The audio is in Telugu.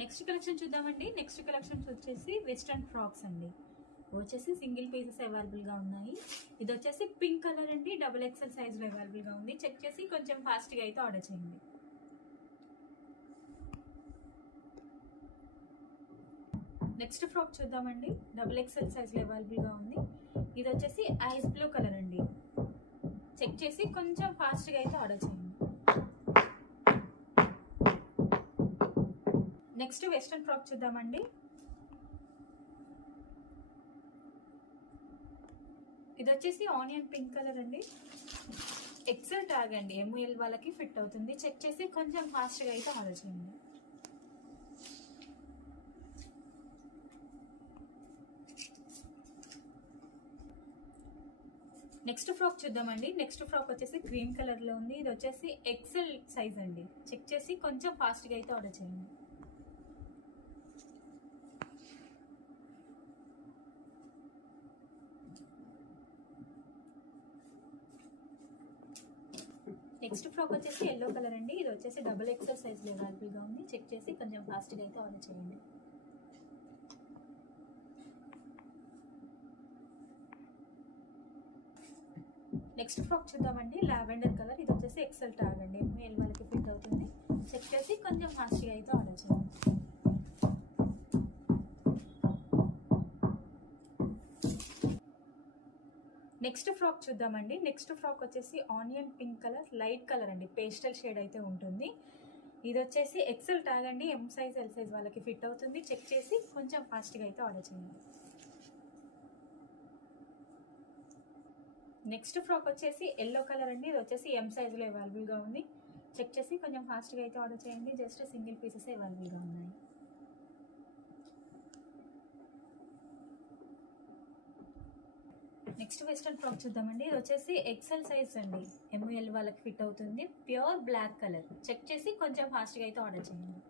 నెక్స్ట్ కలెక్షన్ చూద్దామండి. నెక్స్ట్ కలెక్షన్స్ వచ్చేసి వెస్ట్రన్ ఫ్రాక్స్ అండి. వచ్చేసి సింగిల్ పీసెస్ అవైలబుల్గా ఉన్నాయి. ఇది వచ్చేసి పింక్ కలర్ అండి, డబుల్ ఎక్సెల్ సైజ్లో అవైలబుల్గా ఉంది. చెక్ చేసి కొంచెం ఫాస్ట్గా అయితే ఆర్డర్ చేయండి. నెక్స్ట్ ఫ్రాక్ చూద్దామండి. డబుల్ ఎక్సెల్ సైజ్లో అవైలబుల్గా ఉంది. ఇది వచ్చేసి ఐస్ బ్లూ కలర్ అండి. చెక్ చేసి కొంచెం ఫాస్ట్గా అయితే ఆర్డర్ చేయండి. నెక్స్ట్ వెస్ట్రన్ ఫ్రాక్ చూద్దామండి. ఇది వచ్చేసి ఆనియన్ పింక్ కలర్ అండి. ఎక్సెల్ ట్యాగ్ అండి, ఎంఎల్ వాళ్ళకి ఫిట్ అవుతుంది. చెక్ చేసి కొంచెం ఫాస్ట్గా అయితే ఆర్డర్ చేయండి. నెక్స్ట్ ఫ్రాక్ చూద్దామండి. నెక్స్ట్ ఫ్రాక్ వచ్చేసి గ్రీన్ కలర్లో ఉంది. ఇది వచ్చేసి ఎక్సెల్ సైజ్ అండి. చెక్ చేసి కొంచెం ఫాస్ట్గా అయితే ఆర్డర్ చేయండి. నెక్స్ట్ ఫ్రాక్ వచ్చేసి ఎల్లో కలర్ అండి. ఇది వచ్చేసి డబుల్ ఎక్సెల్ సైజ్లో అవైలబుల్గా ఉంది. చెక్ చేసి కొంచెం ఫాస్ట్గా అయితే ఆర్డర్ చేయండి. నెక్స్ట్ ఫ్రాక్ చూద్దామండి. Lavender colour. ఇది వచ్చేసి ఎక్సెల్ ట్యాగ్ అండి, ఎంఎల్ వాళ్ళకి ఫిట్ అవుతుంది. చెక్ చేసి కొంచెం ఫాస్ట్గా అయితే ఆర్డర్ చేయండి. నెక్స్ట్ ఫ్రాక్ చూద్దామండి. నెక్స్ట్ ఫ్రాక్ వచ్చేసి onion pink colour, light colour అండి, పేస్టల్ షేడ్ అయితే ఉంటుంది. ఇది వచ్చేసి ఎక్సెల్ ట్యాగ్ అండి, ఎం సైజ్ ఎల్ సైజ్ వాళ్ళకి ఫిట్ అవుతుంది. చెక్ చేసి కొంచెం ఫాస్ట్గా అయితే ఆర్డర్ చేయండి. నెక్స్ట్ ఫ్రాక్ వచ్చేసి ఎల్లో కలర్ అండి. ఇది వచ్చేసి ఎం సైజులో అవైలబుల్గా ఉంది. చెక్ చేసి కొంచెం ఫాస్ట్గా అయితే ఆర్డర్ చేయండి. జస్ట్ సింగిల్ పీసెస్ అవైలబుల్గా ఉన్నాయి. నెక్స్ట్ వెస్ట్రన్ ఫ్రాక్ చూద్దామండి. ఇది వచ్చేసి ఎక్సెల్ సైజ్ అండి, ఎంఎల్ వాళ్ళకి ఫిట్ అవుతుంది. Pure black colour. చెక్ చేసి కొంచెం ఫాస్ట్గా అయితే ఆర్డర్ చేయండి.